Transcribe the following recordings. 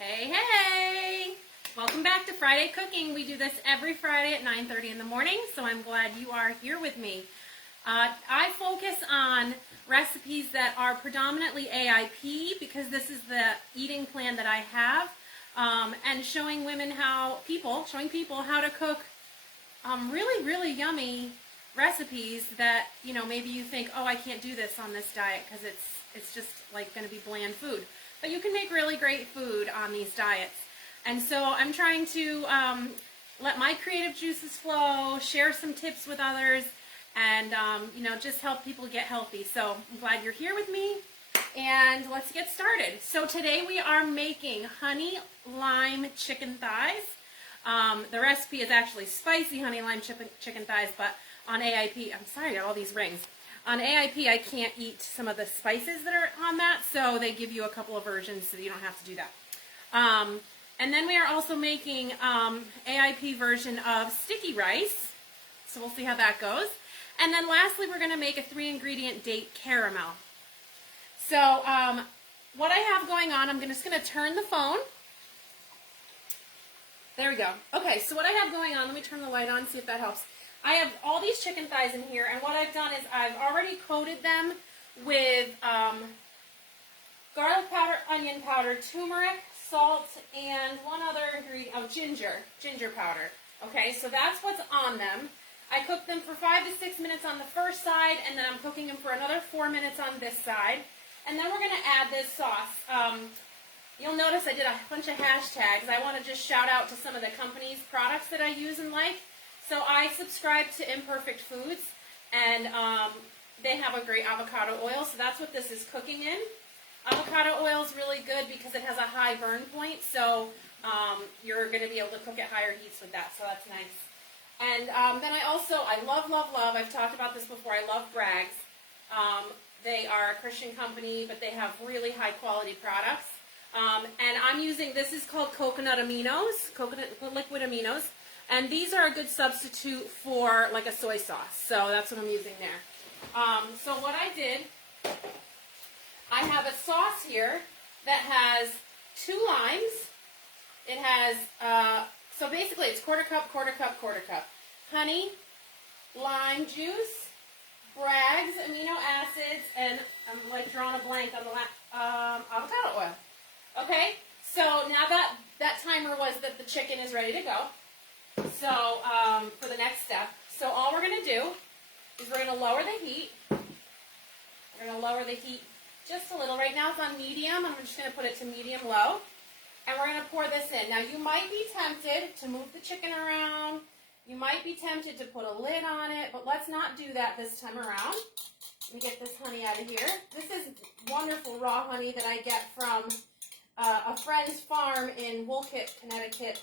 Hey, hey! Welcome back to Friday Cooking. We do this every Friday at 9:30 in the morning, so I'm glad you are here with me. I focus on recipes that are predominantly AIP because this is the eating plan that I have, and showing people how to cook really, really yummy recipes that, maybe you think, oh, I can't do this on this diet because it's just like going to be bland food. But you can make really great food on these diets. And so I'm trying to let my creative juices flow, share some tips with others, and just help people get healthy. So I'm glad you're here with me, and let's get started. So today we are making honey lime chicken thighs. The recipe is actually spicy honey lime chicken thighs, but on AIP, I'm sorry, I got all these rings. On AIP, I can't eat some of the spices that are on that, so they give you a couple of versions so you don't have to do that. And then we are also making AIP version of sticky rice, so we'll see how that goes. And then lastly, we're going to make a 3-ingredient date caramel. So what I have going on, I'm just going to turn the phone. There we go. Okay, so what I have going on, let me turn the light on, see if that helps. I have all these chicken thighs in here, and what I've done is I've already coated them with garlic powder, onion powder, turmeric, salt, and one other ingredient, ginger powder. Okay, so that's what's on them. I cook them for 5 to 6 minutes on the first side, and then I'm cooking them for another 4 minutes on this side. And then we're going to add this sauce. You'll notice I did a bunch of hashtags. I want to just shout out to some of the company's products that I use and like. So I subscribe to Imperfect Foods, and they have a great avocado oil, so that's what this is cooking in. Avocado oil is really good because it has a high burn point, so you're going to be able to cook at higher heats with that, so that's nice. And then I love, I've talked about this before, I love Bragg's. They are a Christian company, but they have really high quality products. And I'm using, this is called coconut aminos, coconut liquid aminos. And these are a good substitute for like a soy sauce. So that's what I'm using there. So what I did, I have a sauce here that has 2 limes. It has, so basically it's quarter cup. Honey, lime juice, Bragg's amino acids, and I'm like drawing a blank on the avocado oil. Okay, so now that timer was that the chicken is ready to go. So, for the next step, so all we're going to do is we're going to lower the heat. We're going to lower the heat just a little. Right now it's on medium. I'm just going to put it to medium-low. And we're going to pour this in. Now, you might be tempted to move the chicken around. You might be tempted to put a lid on it, but let's not do that this time around. Let me get this honey out of here. This is wonderful raw honey that I get from a friend's farm in Woolkit, Connecticut.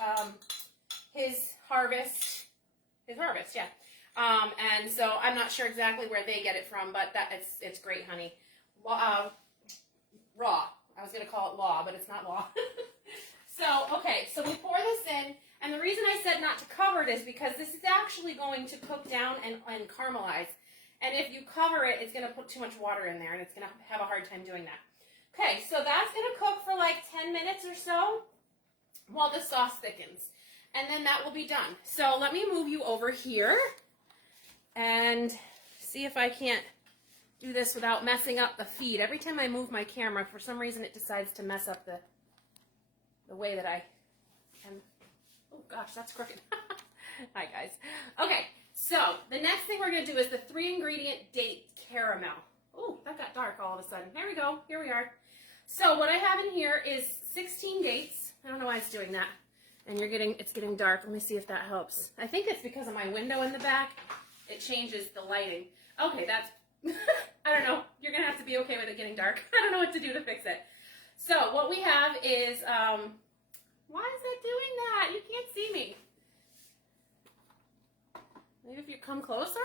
His harvest, yeah. And so I'm not sure exactly where they get it from, but it's great honey. Raw. I was going to call it law, but it's not law. So, okay, so we pour this in, and the reason I said not to cover it is because this is actually going to cook down and caramelize. And if you cover it, it's going to put too much water in there, and it's going to have a hard time doing that. Okay, so that's going to cook for like 10 minutes or so while the sauce thickens. And then that will be done. So let me move you over here and see if I can't do this without messing up the feed. Every time I move my camera, for some reason it decides to mess up the way that I can. Oh gosh, that's crooked. Hi guys. Okay, so the next thing we're going to do is the 3-ingredient date caramel. Oh, that got dark all of a sudden. There we go. Here we are. So what I have in here is 16 dates. I don't know why it's doing that. And it's getting dark. Let me see if that helps. I think it's because of my window in the back. It changes the lighting. Okay, that's, I don't know. You're going to have to be okay with it getting dark. I don't know what to do to fix it. So what we have is, why is that doing that? You can't see me. Maybe if you come closer?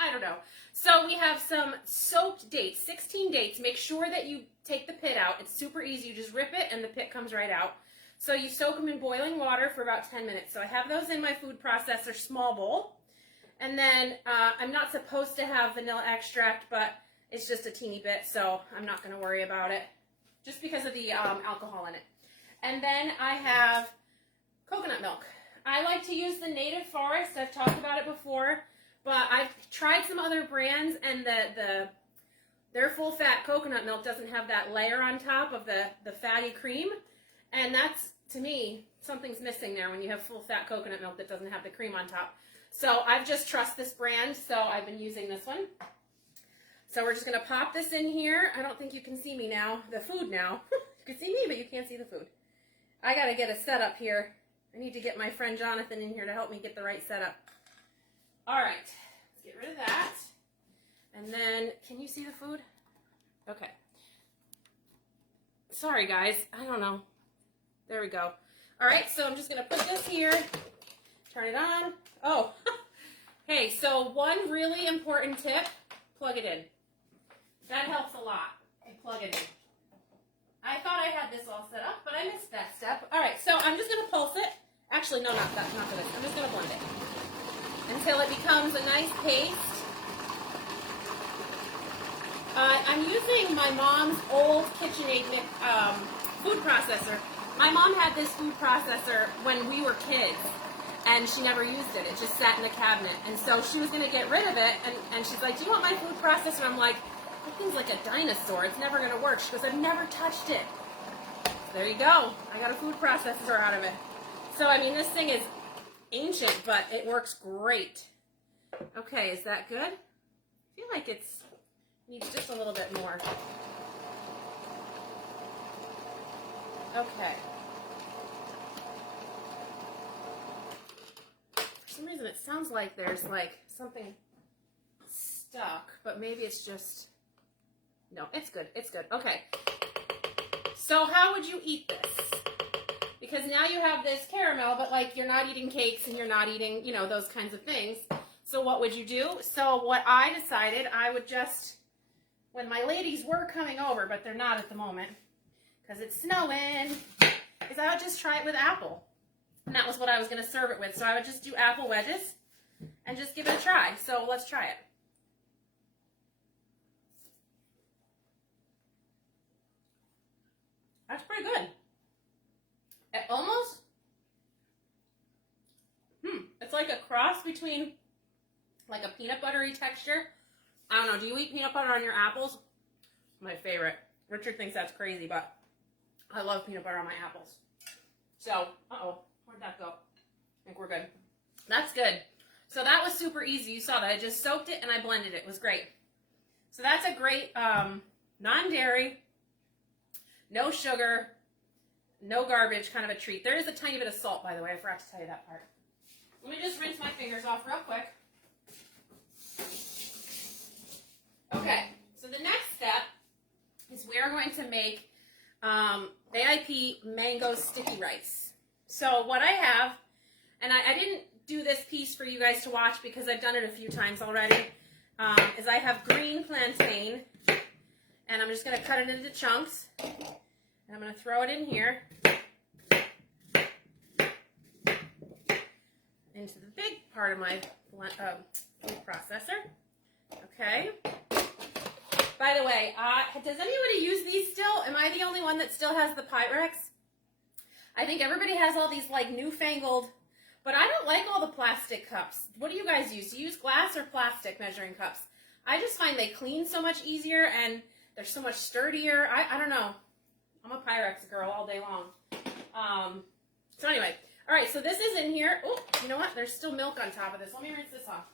I don't know. So we have some soaked dates, 16 dates. Make sure that you take the pit out. It's super easy. You just rip it and the pit comes right out. So you soak them in boiling water for about 10 minutes. So I have those in my food processor small bowl. And then I'm not supposed to have vanilla extract, but it's just a teeny bit, so I'm not going to worry about it, just because of the alcohol in it. And then I have coconut milk. I like to use the Native Forest. I've talked about it before, but I've tried some other brands, and their full-fat coconut milk doesn't have that layer on top of the fatty cream, and that's, to me, something's missing there when you have full-fat coconut milk that doesn't have the cream on top. So I've just trust this brand, so I've been using this one. So we're just going to pop this in here. I don't think you can see me now, the food now. You can see me, but you can't see the food. I got to get a setup here. I need to get my friend Jonathan in here to help me get the right setup. All right, let's get rid of that. And then, can you see the food? Okay. Sorry, guys. I don't know. There we go. All right, so I'm just going to put this here, turn it on. Oh, hey, so one really important tip, plug it in. That helps a lot. You plug it in. I thought I had this all set up, but I missed that step. All right, so I'm just going to pulse it. Actually, no, not for this. I'm just going to blend it until it becomes a nice paste. I'm using my mom's old KitchenAid food processor. My mom had this food processor when we were kids, and she never used it. It just sat in the cabinet. And so she was going to get rid of it, and she's like, do you want my food processor? And I'm like, that thing's like a dinosaur. It's never going to work. She goes, I've never touched it. So there you go. I got a food processor out of it. So, I mean, this thing is ancient, but it works great. Okay, is that good? I feel like it needs just a little bit more. Okay. For some reason, it sounds like there's like something stuck, but maybe it's just, no, it's good. It's good. Okay. So how would you eat this? Because now you have this caramel, but like you're not eating cakes and you're not eating, you know, those kinds of things. So what would you do? So what I decided, I would just, when my ladies were coming over, but they're not at the moment, because it's snowing, is I would just try it with apple. And that was what I was going to serve it with. So I would just do apple wedges and just give it a try. So let's try it. That's pretty good. It almost, it's like a cross between like a peanut buttery texture. I don't know, do you eat peanut butter on your apples? My favorite. Richard thinks that's crazy, but I love peanut butter on my apples. So, where'd that go? I think we're good. That's good. So that was super easy. You saw that. I just soaked it and I blended it. It was great. So that's a great non-dairy, no sugar, no garbage kind of a treat. There is a tiny bit of salt, by the way. I forgot to tell you that part. Let me just rinse my fingers off real quick. Okay, so the next step is we're going to make AIP mango sticky rice. So what I have, and I didn't do this piece for you guys to watch because I've done it a few times already, is I have green plantain, and I'm just going to cut it into chunks, and I'm going to throw it in here into the big part of my food processor. Okay. By the way, does anybody use these still? Am I the only one that still has the Pyrex? I think everybody has all these like newfangled, but I don't like all the plastic cups. What do you guys use? Do you use glass or plastic measuring cups? I just find they clean so much easier and they're so much sturdier. I don't know. I'm a Pyrex girl all day long. So anyway, all right, so this is in here. Oh, you know what? There's still milk on top of this. Let me rinse this off.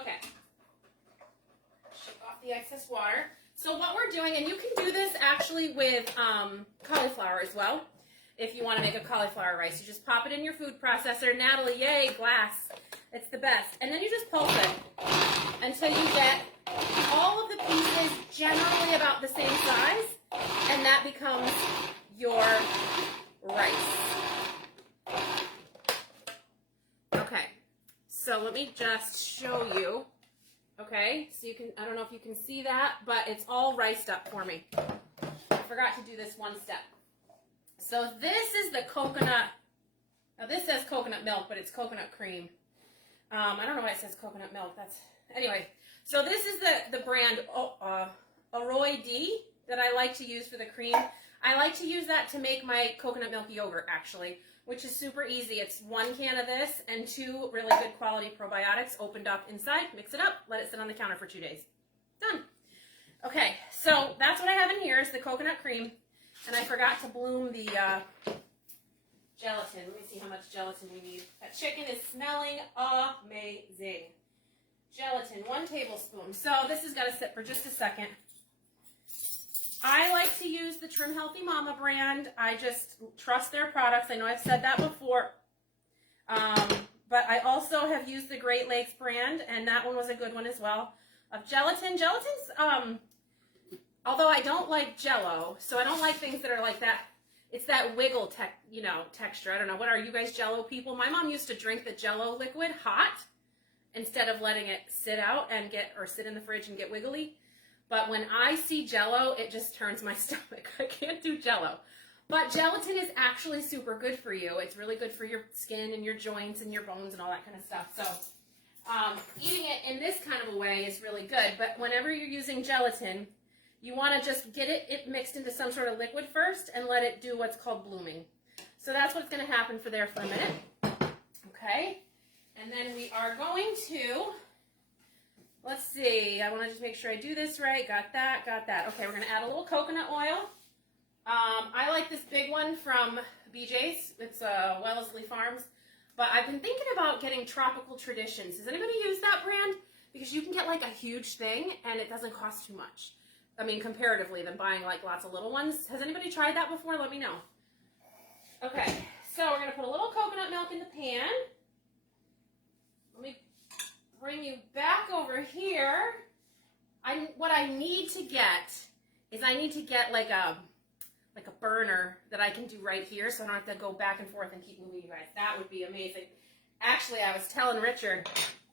Okay. Shake off the excess water. So what we're doing, and you can do this actually with cauliflower as well, if you want to make a cauliflower rice. You just pop it in your food processor. Natalie, yay, glass. It's the best. And then you just pulse it until you get all of the pieces generally about the same size, and that becomes your rice. Okay, so let me just show you. Okay, so you can, I don't know if you can see that, but it's all riced up for me. I forgot to do this one step. So this is the coconut, now this says coconut milk, but it's coconut cream. I don't know why it says coconut milk, anyway. So this is the brand Aroy D that I like to use for the cream. I like to use that to make my coconut milk yogurt, actually, which is super easy. It's 1 can of this and 2 really good quality probiotics opened up inside. Mix it up, let it sit on the counter for 2 days. Done. Okay, so that's what I have in here is the coconut cream. And I forgot to bloom the gelatin. Let me see how much gelatin we need. That chicken is smelling amazing. Gelatin, 1 tablespoon. So this has got to sit for just a second. I like to use the Trim Healthy Mama brand. I just trust their products. I know I've said that before. But I also have used the Great Lakes brand, and that one was a good one as well. Of gelatin. Gelatin's, although I don't like Jell-O, so I don't like things that are like that. It's that wiggle texture. I don't know. What are you guys Jell-O people? My mom used to drink the Jell-O liquid hot instead of letting it sit out and sit in the fridge and get wiggly. But when I see Jell-O, it just turns my stomach. I can't do Jell-O. But gelatin is actually super good for you. It's really good for your skin and your joints and your bones and all that kind of stuff. So eating it in this kind of a way is really good. But whenever you're using gelatin, you want to just get it mixed into some sort of liquid first and let it do what's called blooming. So that's what's going to happen for a minute. Okay. And then we are going to... Let's see, I want to just make sure I do this right. Got that. Okay, we're going to add a little coconut oil. I like this big one from BJ's. It's Wellesley Farms. But I've been thinking about getting Tropical Traditions. Does anybody use that brand? Because you can get like a huge thing and it doesn't cost too much. I mean, comparatively than buying like lots of little ones. Has anybody tried that before? Let me know. Okay, so we're going to put a little coconut milk in the pan. Let me bring you back over here. What I need to get is I need to get like a burner that I can do right here so I don't have to go back and forth and keep moving you guys. That would be amazing. Actually, I was telling Richard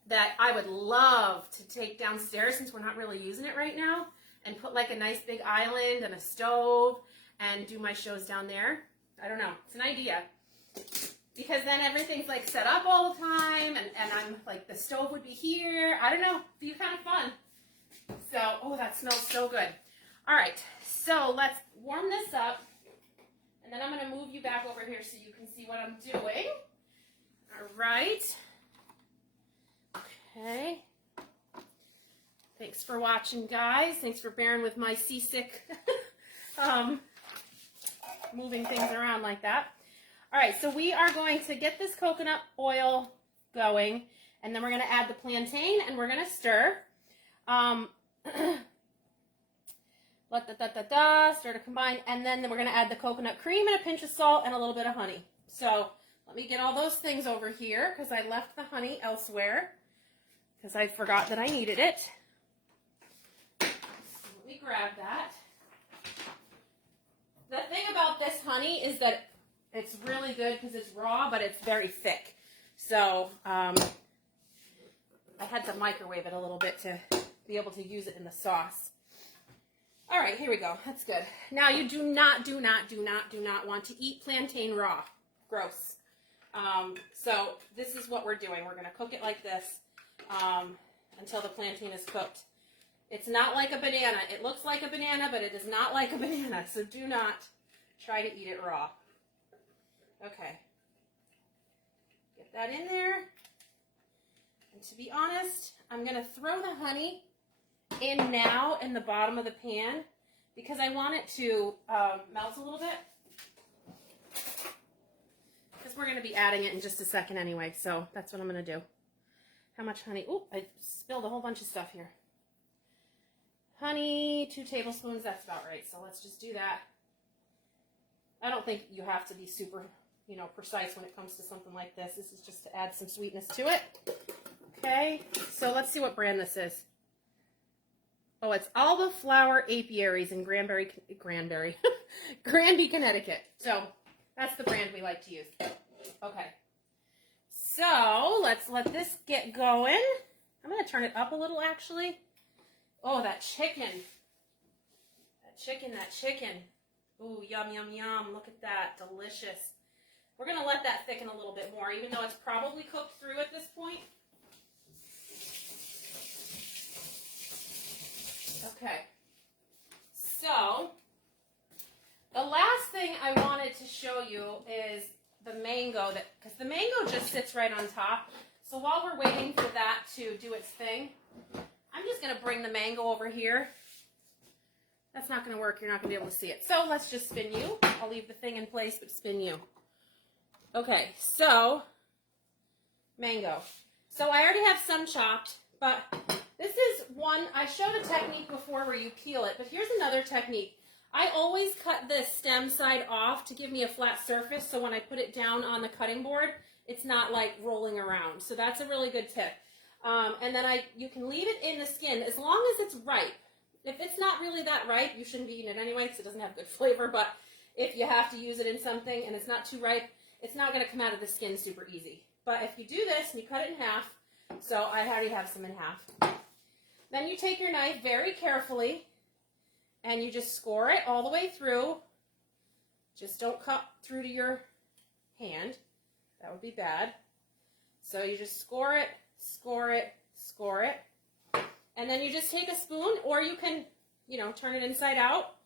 that I would love to take downstairs, since we're not really using it right now, and put like a nice big island and a stove and do my shows down there. I don't know. It's an idea. Because then everything's like set up all the time, and I'm like, the stove would be here. I don't know, it'd be kind of fun. So, oh, that smells so good. All right, so let's warm this up, and then I'm going to move you back over here so you can see what I'm doing. All right. Okay. Thanks for watching, guys. Thanks for bearing with my seasick moving things around like that. All right, so we are going to get this coconut oil going, and then we're going to add the plantain, and we're going to stir. Stir to combine, and then we're going to add the coconut cream and a pinch of salt and a little bit of honey. So let me get all those things over here because I left the honey elsewhere because I forgot that I needed it. So let me grab that. The thing about this honey is that it's really good because it's raw, but it's very thick. So I had to microwave it a little bit to be able to use it in the sauce. All right, here we go. That's good. Now you do not want to eat plantain raw. Gross. So this is what we're doing. We're going to cook it like this until the plantain is cooked. It's not like a banana. It looks like a banana, but it is not like a banana. So do not try to eat it raw. Okay. Get that in there. And to be honest, I'm going to throw the honey in now in the bottom of the pan because I want it to melt a little bit. Because we're going to be adding it in just a second anyway, so that's what I'm going to do. How much honey? Oh, I spilled a whole bunch of stuff here. Honey, 2 tablespoons, that's about right. So let's just do that. I don't think you have to be super, precise when it comes to something like this. This is just to add some sweetness to it. Okay, so let's see what brand this is. Oh, it's Alba Flower Apiaries in Granby, Connecticut. So that's the brand we like to use. Okay, so let's let this get going. I'm going to turn it up a little, actually. Oh, that chicken. That chicken. Ooh, yum, yum, yum. Look at that. Delicious. We're going to let that thicken a little bit more, even though it's probably cooked through at this point. Okay. So, the last thing I wanted to show you is the mango, because the mango just sits right on top. So while we're waiting for that to do its thing, I'm just going to bring the mango over here. That's not going to work. You're not going to be able to see it. So let's just spin you. I'll leave the thing in place, but spin you. Okay, so mango. So I already have some chopped, but this is one, I showed a technique before where you peel it, but here's another technique. I always cut the stem side off to give me a flat surface, so when I put it down on the cutting board, it's not like rolling around. So that's a really good tip. And then you can leave it in the skin as long as it's ripe. If it's not really that ripe, you shouldn't be eating it anyway because it doesn't have good flavor, but if you have to use it in something and it's not too ripe, it's not going to come out of the skin super easy. But if you do this and you cut it in half, so I already have some in half. Then you take your knife very carefully and you just score it all the way through. Just don't cut through to your hand. That would be bad. So you just score it, score it, score it. And then you just take a spoon, or you can, turn it inside out,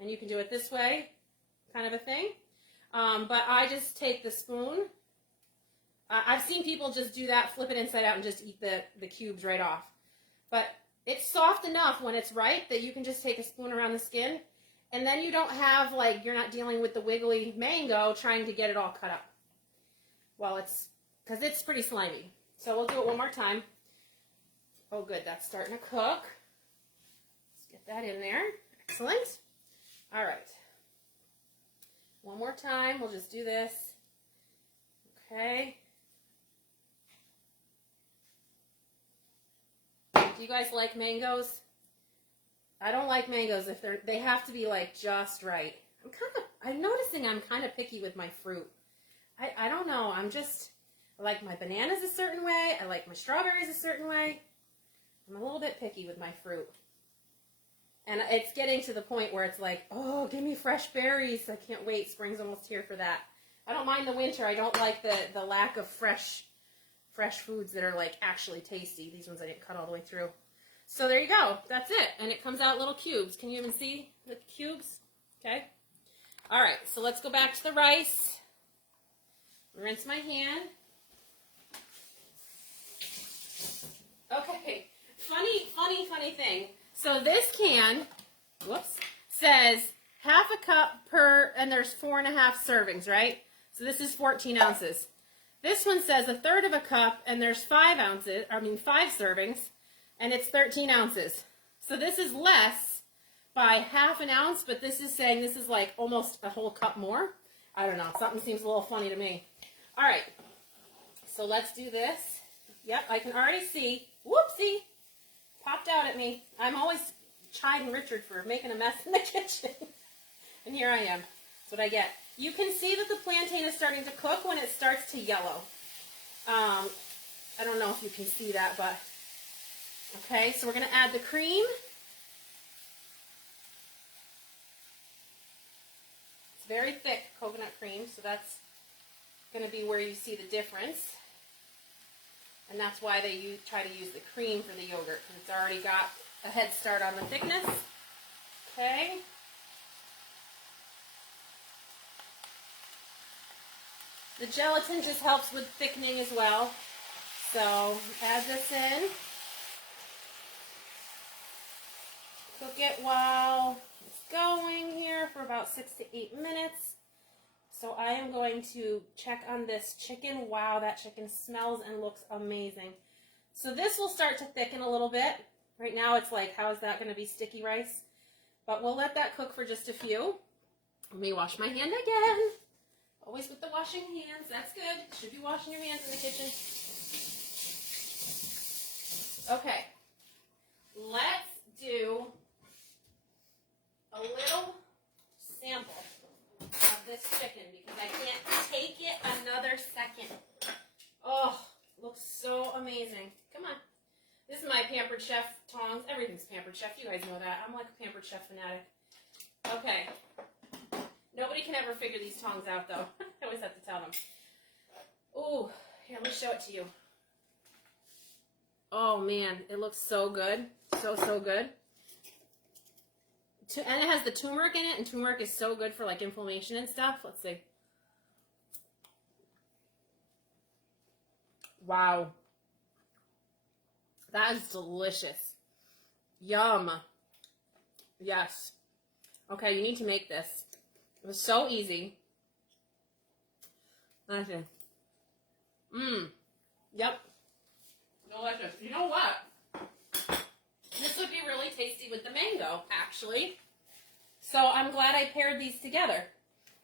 and you can do it this way, kind of a thing. But I just take the spoon. I've seen people just do that, flip it inside out, and just eat the cubes right off. But it's soft enough when it's ripe that you can just take a spoon around the skin, and then you don't have, you're not dealing with the wiggly mango trying to get it all cut up. Well, because it's pretty slimy. So we'll do it one more time. Oh, good. That's starting to cook. Let's get that in there. Excellent. All right. One more time. We'll just do this. Okay. Do you guys like mangoes? I don't like mangoes if they have to be just right. I'm noticing I'm kind of picky with my fruit. I don't know. I like my bananas a certain way. I like my strawberries a certain way. I'm a little bit picky with my fruit. And it's getting to the point where it's oh, give me fresh berries. I can't wait. Spring's almost here for that. I don't mind the winter. I don't like the lack of fresh foods that are actually tasty. These ones I didn't cut all the way through. So there you go. That's it. And it comes out little cubes. Can you even see the cubes? Okay. All right. So let's go back to the rice. Rinse my hand. Okay. Funny thing. So this can, says half a cup per, and there's 4.5 servings, right? So this is 14 ounces. This one says a third of a cup, and there's 5 servings, and it's 13 ounces. So this is less by half an ounce, but this is saying this is almost a whole cup more. I don't know. Something seems a little funny to me. All right. So let's do this. Yep, I can already see. Whoopsie. Popped out at me. I'm always chiding Richard for making a mess in the kitchen. And here I am. That's what I get. You can see that the plantain is starting to cook when it starts to yellow. I don't know if you can see that, but okay, so we're going to add the cream. It's very thick coconut cream, so that's going to be where you see the difference. And that's why they try to use the cream for the yogurt, because it's already got a head start on the thickness. Okay. The gelatin just helps with thickening as well. So add this in. Cook it while it's going here for about 6 to 8 minutes. So I am going to check on this chicken. Wow, that chicken smells and looks amazing. So this will start to thicken a little bit. Right now it's how is that going to be sticky rice? But we'll let that cook for just a few. Let me wash my hand again. Always with the washing hands. That's good. Should be washing your hands in the kitchen. Okay. Let's do a little sample of this chicken because I can't take it another second. Oh, looks so amazing. Come on. This is my Pampered Chef tongs. Everything's Pampered Chef. You guys know that. I'm like a Pampered Chef fanatic. Okay. Nobody can ever figure these tongs out, though. I always have to tell them. Ooh, here, let me show it to you. Oh, man. It looks so good. So good. And it has the turmeric in it, and turmeric is so good for like inflammation and stuff. Let's see. Wow. That is delicious. Yum. Yes. Okay, you need to make this. It was so easy. Listen. Yep. Delicious. You know what? This would be really tasty with the mango, actually. So I'm glad I paired these together.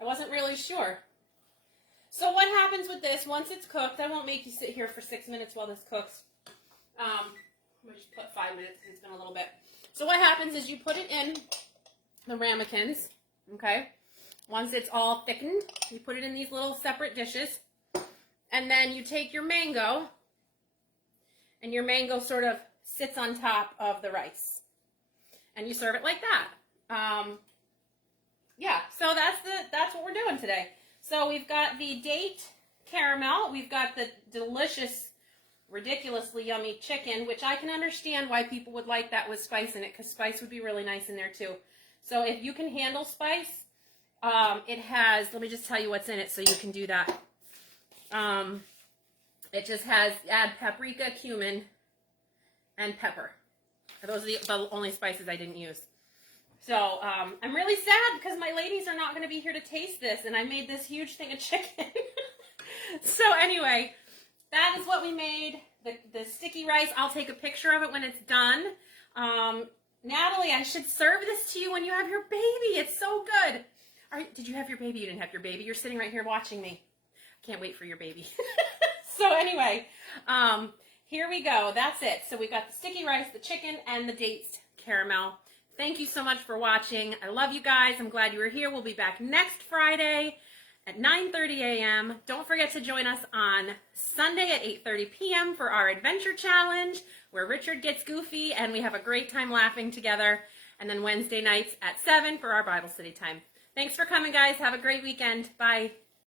I wasn't really sure. So what happens with this, once it's cooked, I won't make you sit here for 6 minutes while this cooks. I'm going to just put 5 minutes, it's been a little bit. So what happens is you put it in the ramekins, okay? Once it's all thickened, you put it in these little separate dishes. And then you take your mango, and your mango sort of sits on top of the rice. And you serve it like that. Yeah, so that's what we're doing today. So we've got the date caramel. We've got the delicious, ridiculously yummy chicken, which I can understand why people would like that with spice in it, because spice would be really nice in there too. So if you can handle spice, it has, let me just tell you what's in it so you can do that. It just has, add paprika, cumin, and pepper. Those are the only spices I didn't use. So I'm really sad because my ladies are not going to be here to taste this, and I made this huge thing of chicken. So anyway, that is what we made, the sticky rice. I'll take a picture of it when it's done. Natalie, I should serve this to you when you have your baby. It's so good. Did you have your baby? You didn't have your baby. You're sitting right here watching me. I can't wait for your baby. So anyway, here we go. That's it. So we've got the sticky rice, the chicken, and the dates caramel. Thank you so much for watching. I love you guys. I'm glad you were here. We'll be back next Friday at 9:30 a.m. Don't forget to join us on Sunday at 8:30 p.m. for our adventure challenge, where Richard gets goofy and we have a great time laughing together. And then Wednesday nights at 7 for our Bible study time. Thanks for coming, guys. Have a great weekend. Bye.